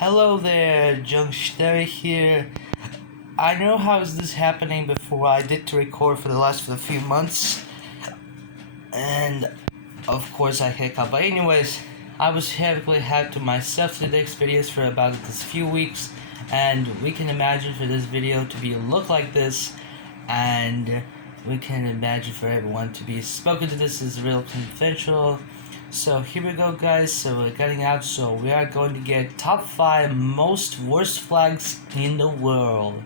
Hello there, Jungster here. I know how is this happening before I did to record for the few months, and of course I hiccup. But anyways, I was heavily hacked to myself to the next videos for about this few weeks, and we can imagine for this video to be a look like this, and we can imagine for everyone to be spoken to this as real conventional. So here we go, guys. So we're getting out. So we are going to get top 5 most worst flags in the world.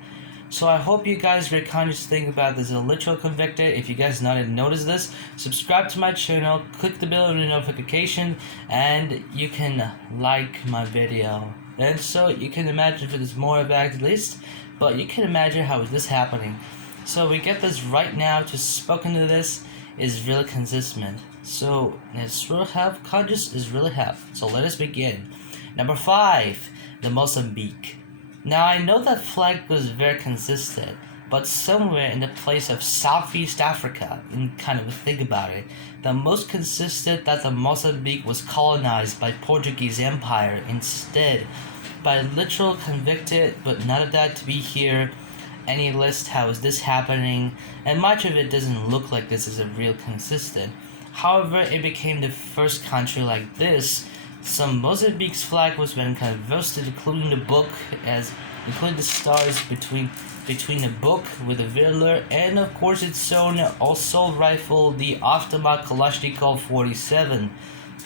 So I hope you guys very conscious think about this as a literal convicted. If you guys not notice this, subscribe to my channel, click the bell notification, and you can like my video. And so you can imagine for this more of that at least, but you can imagine how is this happening. So we get this right now to spoken to this is really consistent. So it's real have conscious is really have. So let us begin. Number 5, the Mozambique. Now I know that flag was very consistent, but somewhere in the place of Southeast Africa, and kind of think about it, the most consistent that the Mozambique was colonized by Portuguese Empire instead by literal convicted, but none of that to be here. Any list how is this happening, and much of it doesn't look like this is a real consistent. However, it became the first country like this. Some Mozambique's flag was been converted, including the book, including the stars between the book with the Vittler, and of course its own assault rifle, the Automat Kalashnikov 47.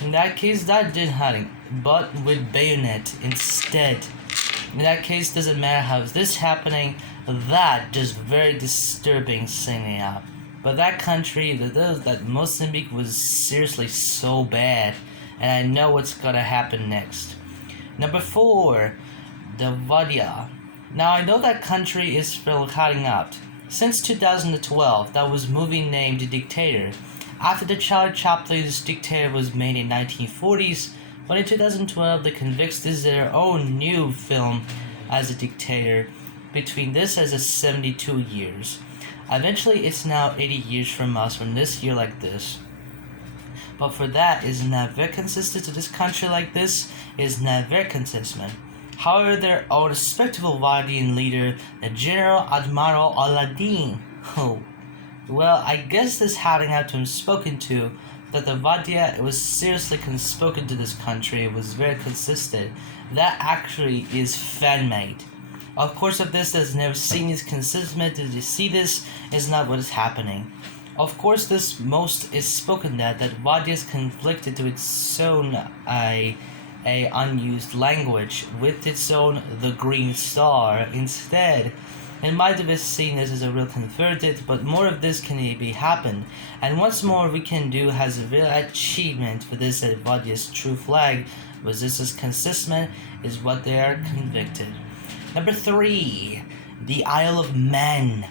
In that case, that did hunting, but with bayonet instead. In that case, doesn't matter how is this happening. That just very disturbing scenario. But that country, that Mozambique was seriously so bad, and I know what's gonna happen next. Number 4, the Vadia. Now I know that country is still cutting out. Since 2012, that was movie named Dictator. After the Charlie Chaplin's Dictator was made in 1940s, but in 2012 the convicts did their own new film as a dictator. Between this as a 72 years. Eventually it's now 80 years from us from this year like this. But for that is not very consistent to this country like this is not very consistent. However, their own respectable Vardian leader, the General Admiral Aladdin. Oh, well, I guess this having had to him spoken to that the Vadia was seriously spoken to this country was very consistent. That actually is fan-made. Of course, of this has never seen is consistent. Did you see this? Is not what is happening. Of course, this most is spoken that Vadia is conflicted to its own a unused language with its own the Green Star instead. It might have been seen as a real converted, but more of this can be happen. And once more we can do has a real achievement for this Vadia's true flag, was this is consistent is what they are convicted. Number 3, the Isle of Man.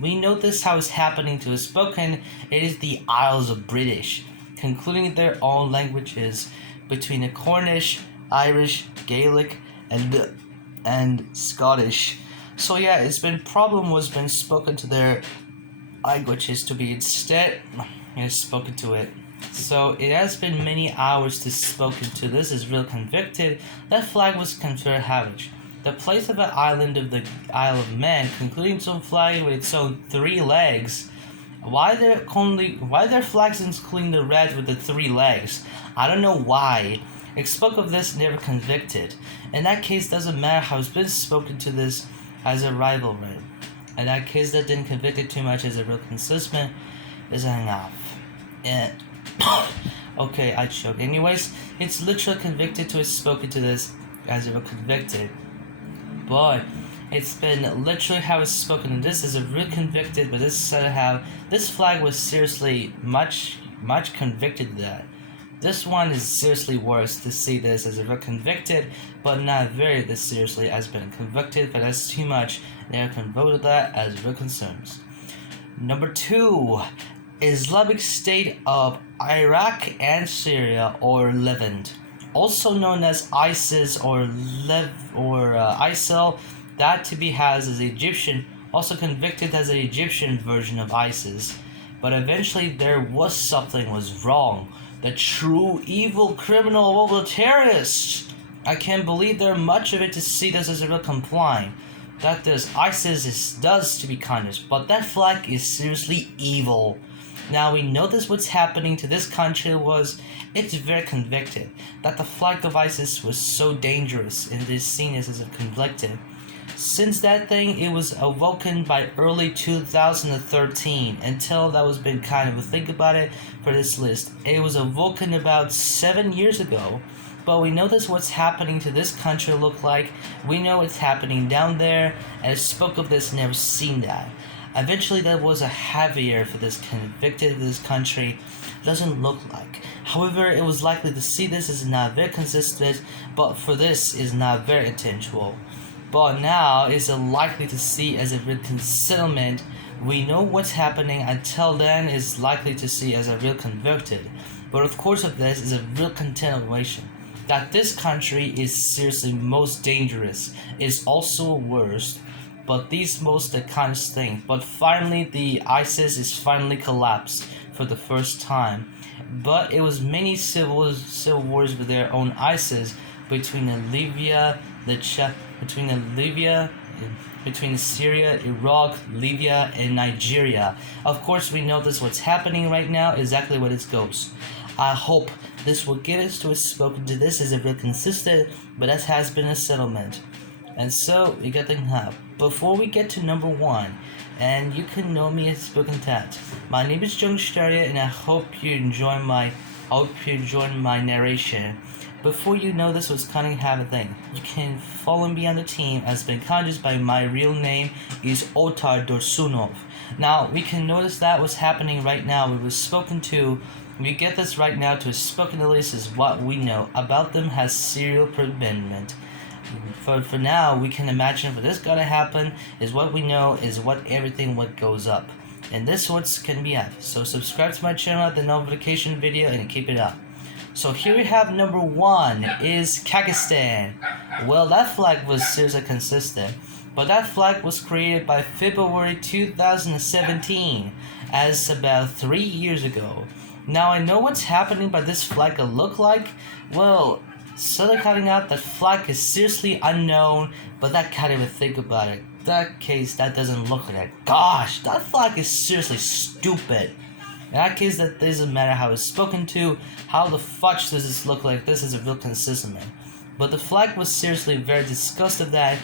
We know this how it's happening to a spoken. It is the Isles of British, concluding their own languages between the Cornish, Irish, Gaelic, and Scottish. So yeah, it's been problem was been spoken to their languages to be instead is spoken to it. So it has been many hours to spoken to this is real convicted. That flag was conferred havage. The place of the island of the Isle of Man, concluding its own flag with its own 3 legs. Why their flags including the red with the 3 legs? I don't know why. It spoke of this never convicted. In that case, doesn't matter how it's been spoken to this as a rivalry. In that case, that didn't convict it too much as a real consistent is enough. And okay, I choked. Anyways, it's literally convicted to it's spoken to this as a real convicted. But it's been literally how it's spoken, and this is a real convicted, but this is how this flag was seriously much convicted that. This one is seriously worse to see this as a real convicted, but not very this seriously as been convicted, but that's too much. They can vote that as real concerns. Number 2, Islamic State of Iraq and Syria or Levant. Also known as ISIS or ISIL, that to be has as Egyptian, also convicted as an Egyptian version of ISIS. But eventually there was something was wrong. The true evil criminal of the terrorists I can't believe there much of it to see this as a real complying. That this ISIS does to be kindness, but that flag is seriously evil. Now we notice what's happening to this country was it's very convicted that the flag of ISIS was so dangerous and is seen as a conflicted. Since that thing, it was awoken by early 2013. Until that was been kind of a think about it for this list. It was awoken about 7 years ago. But we notice what's happening to this country look like. We know what's happening down there, and I spoke of this, never seen that. Eventually, that was a heavier for this convicted of this country. Doesn't look like. However, it was likely to see this as not very consistent, but for this is not very intentional. But now is likely to see as a real concealment. We know what's happening until then is likely to see as a real convicted. But of course of this is a real continuation. That this country is seriously most dangerous is also worst. But these most the kind of thing. But finally the ISIS is finally collapsed for the first time. But it was many civil wars with their own ISIS between Libya, between Syria, Iraq, Libya, and Nigeria. Of course, we know this what's happening right now, exactly what it goes. I hope this will get us to a spoken to this is a real consistent, but that has been a settlement. And so, we got to have. Before we get to number 1, and you can know me as Spoken Tat. My name is Jung Staria, and I hope you enjoy my narration. Before you know this was kind of have a thing, you can follow me on the team as been conscious by my real name is Otar Dorsunov. Now we can notice that what's happening right now. We was spoken to. We get this right now to a spoken list is what we know about them has serial prevention. For now, we can imagine for this gonna happen is what we know is what everything what goes up. And this what can be at. So subscribe to my channel at the notification video and keep it up. So here we have number 1 is Kyrgyzstan. Well, that flag was seriously consistent, but that flag was created by February 2017, as about 3 years ago. Now I know what's happening by this flag look like. Well, so they're cutting out that flag is seriously unknown, but that can't even think about it. That case, that doesn't look like it. Gosh, that flag is seriously stupid. In that case, that doesn't matter how it's spoken to, how the fudge does this look like, this is a real consistent. But the flag was seriously very disgusted of that.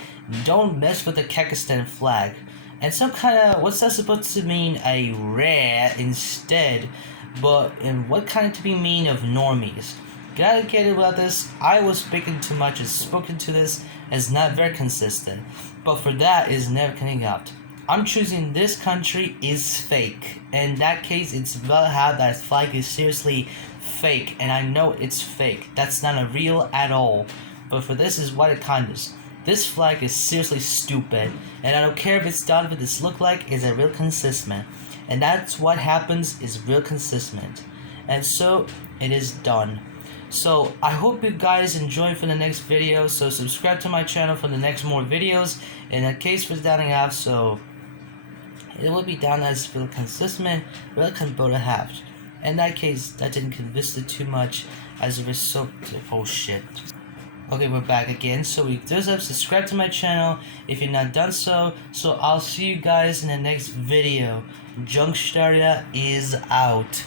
Don't mess with the Kyrgyzstan flag. And some kind of, what's that supposed to mean? A rare instead. But in what kind of to be mean of normies? Gotta get about this. I was speaking too much and spoken to this as not very consistent. But for that is never coming out. I'm choosing this country is fake. In that case, it's about how that flag is seriously fake, and I know it's fake. That's not a real at all. But for this is what it kind of is. This flag is seriously stupid, and I don't care if it's done what this look like is a real consistent. And that's what happens is real consistent. And so it is done. So I hope you guys enjoy for the next video. So subscribe to my channel for the next more videos. In that case for downing out, so it will be done as real consistent, real computer halved. In that case, that didn't convince it too much as a result of whole shit. Okay, we're back again. So we just have subscribed to my channel if you're not done so. So I'll see you guys in the next video. Junk Staria is out.